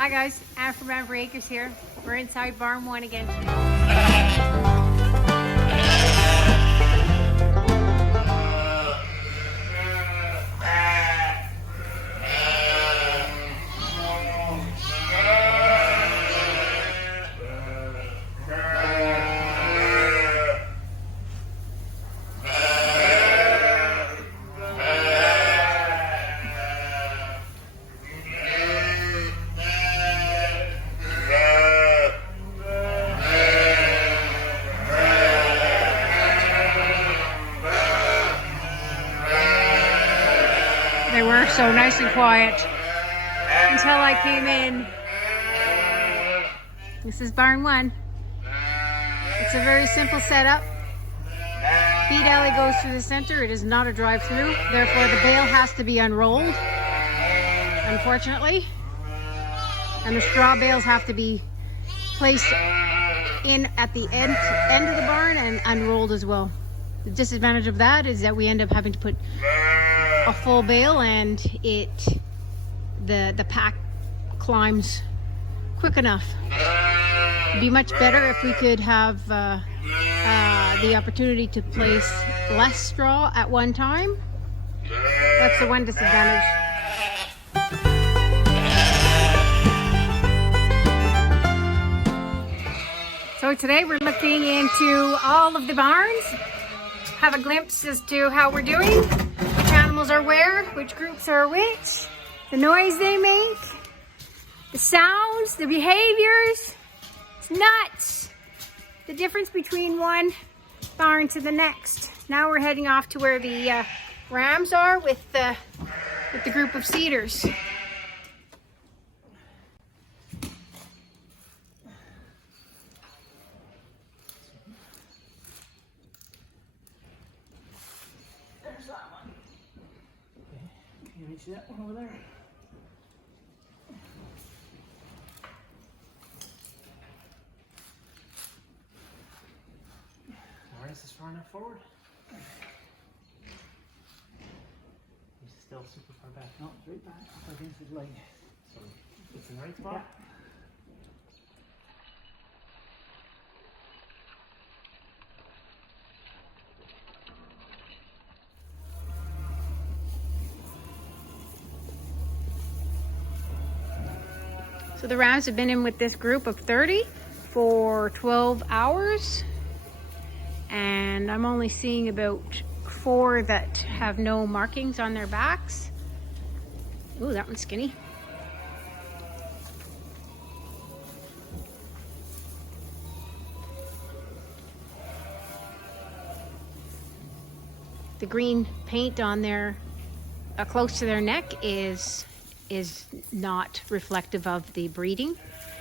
Hi guys, Anna from Amber Acres here. We're inside barn 1 again today. They were so nice and quiet until I came in. This is barn 1. It's a very simple setup. Feed alley goes through the center. It is not a drive-through. Therefore, the bale has to be unrolled, unfortunately. And the straw bales have to be placed in at the end of the barn and unrolled as well. The disadvantage of that is that we end up having to put a full bale and the pack climbs quick enough. It'd be much better if we could have the opportunity to place less straw at one time. That's the one disadvantage. So today we're looking into all of the barns, have a glimpse as to how we're doing, which animals are where, which groups are which, the noise they make, the sounds, the behaviors. It's nuts. The difference between one barn to the next. Now we're heading off to where the rams are with the group of cedars. There's that one. Okay. Can you see that one over there? Alright, is this far enough forward? He's still super far back. No, it's right back up against his leg. So it's in the right spot? Yeah. So the rams have been in with this group of 30 for 12 hours. And I'm only seeing about 4 that have no markings on their backs. Ooh, that one's skinny. The green paint on their close to their neck is not reflective of the breeding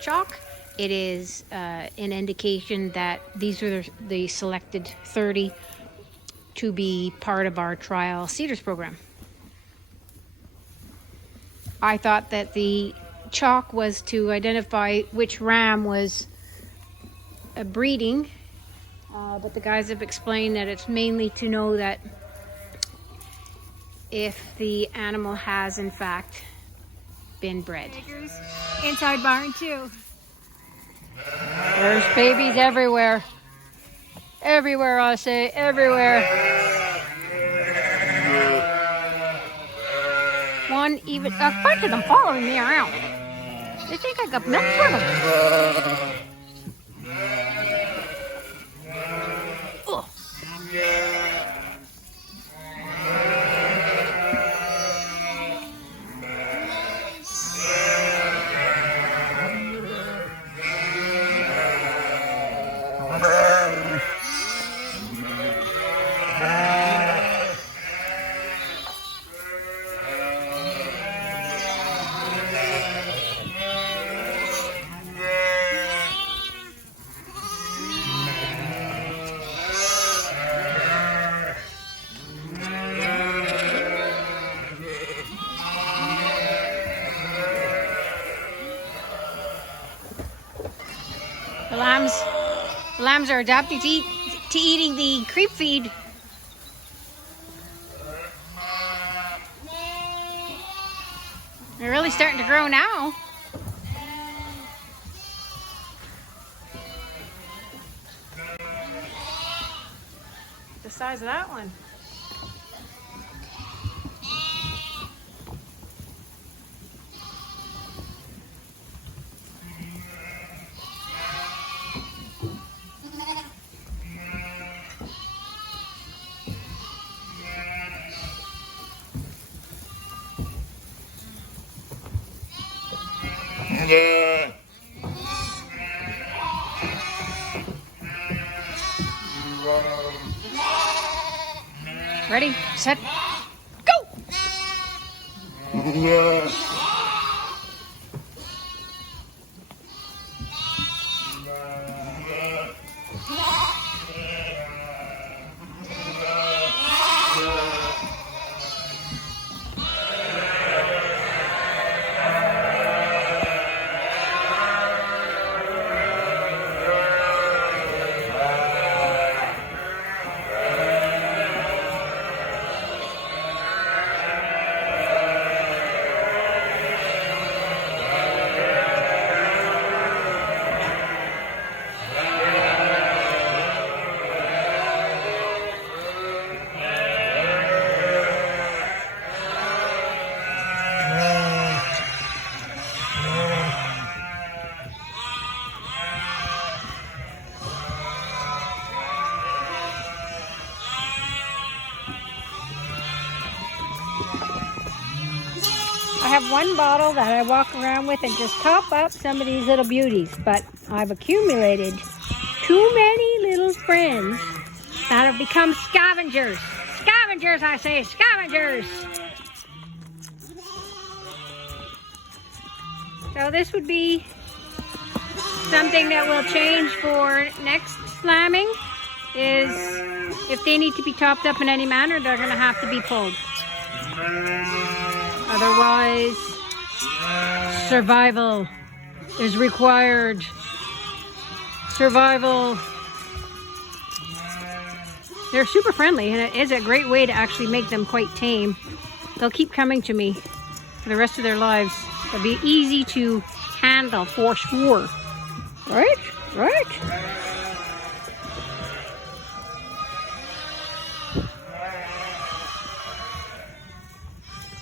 chalk. It is an indication that these are the selected 30 to be part of our trial cedars program. I thought that the chalk was to identify which ram was breeding, but the guys have explained that it's mainly to know that if the animal has in fact been bred. Inside barn 2. There's babies everywhere. Everywhere, I say, everywhere. A bunch of them following me around. They think I got milk for them. Ugh. The lambs are adapted to eating the creep feed. They're really starting to grow now. size of that one. Ready, set, go! I have one bottle that I walk around with and just top up some of these little beauties, but I've accumulated too many little friends that have become scavengers. Scavengers, I say, scavengers! So this would be something that will change for next slamming, is if they need to be topped up in any manner, they're going to have to be pulled. Otherwise, survival is required. Survival. They're super friendly, and it is a great way to actually make them quite tame. They'll keep coming to me for the rest of their lives. They'll be easy to handle for sure. Right? Right?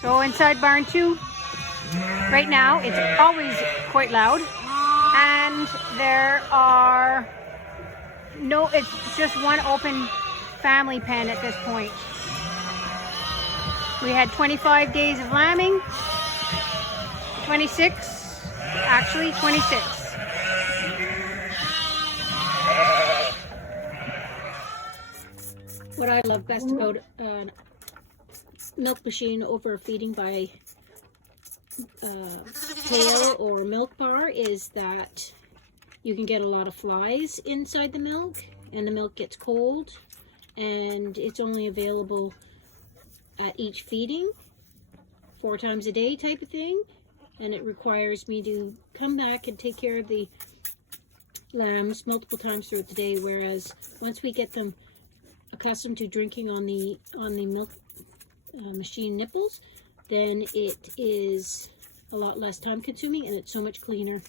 So inside barn 2, right now it's always quite loud, and there are no, it's just one open family pen at this point. We had 25 days of lambing, 26, actually 26. What I love best about milk machine over feeding by pail or milk bar is that you can get a lot of flies inside the milk, and the milk gets cold, and it's only available at each feeding 4 times a day type of thing, and it requires me to come back and take care of the lambs multiple times throughout the day, whereas once we get them accustomed to drinking on the milk machine nipples, then it is a lot less time consuming and it's so much cleaner.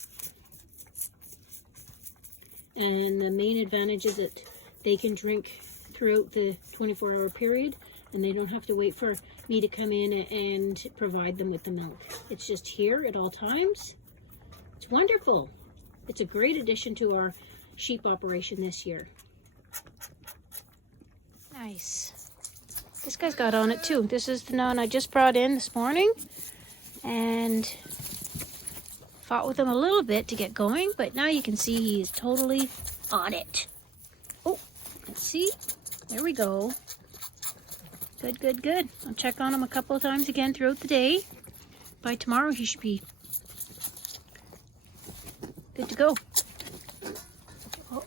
And the main advantage is that they can drink throughout the 24-hour period, and they don't have to wait for me to come in and provide them with the milk. It's just here at all times. It's wonderful. It's a great addition to our sheep operation this year. Nice. This guy's got on it too. This is the one I just brought in this morning and fought with him a little bit to get going, but now you can see he's totally on it. Oh, let's see. There we go. Good, good, good. I'll check on him a couple of times again throughout the day. By tomorrow he should be good to go. Oh.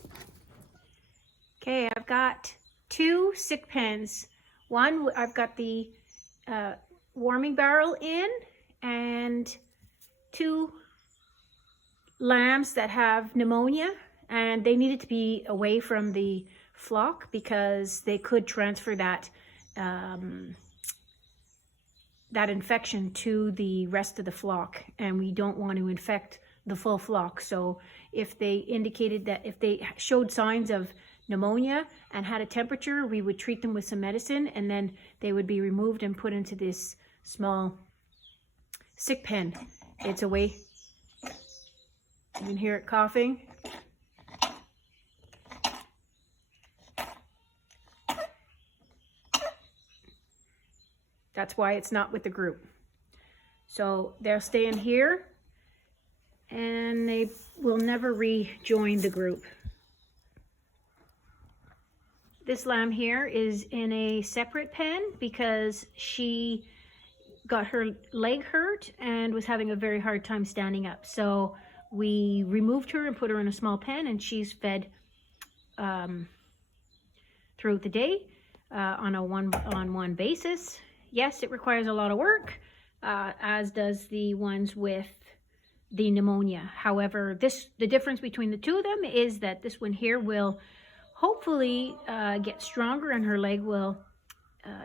Okay, I've got 2 sick pens. One, I've got the warming barrel in, and 2 lambs that have pneumonia, and they needed to be away from the flock because they could transfer that that infection to the rest of the flock, and we don't want to infect the full flock. So if they indicated that, if they showed signs of pneumonia and had a temperature, we would treat them with some medicine, and then they would be removed and put into this small sick pen. It's away. You can hear it coughing. That's why it's not with the group. So they'll stay in here and they will never rejoin the group. This lamb here is in a separate pen because she got her leg hurt and was having a very hard time standing up. So we removed her and put her in a small pen, and she's fed throughout the day on a one-on-one basis. Yes, it requires a lot of work, as does the ones with the pneumonia. However, the difference between the two of them is that this one here will hopefully get stronger and her leg will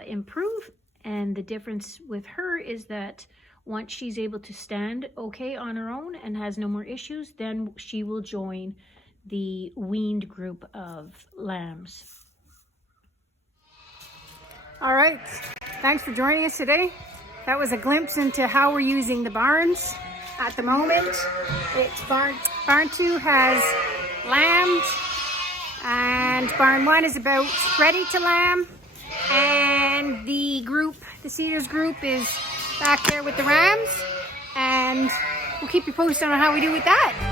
improve. And the difference with her is that once she's able to stand okay on her own and has no more issues, then she will join the weaned group of lambs. All right, thanks for joining us today. That was a glimpse into how we're using the barns at the moment. It's barn 2 has lambs, and barn 1 is about ready to lamb, and the cidrs group is back there with the rams, and we'll keep you posted on how we do with that.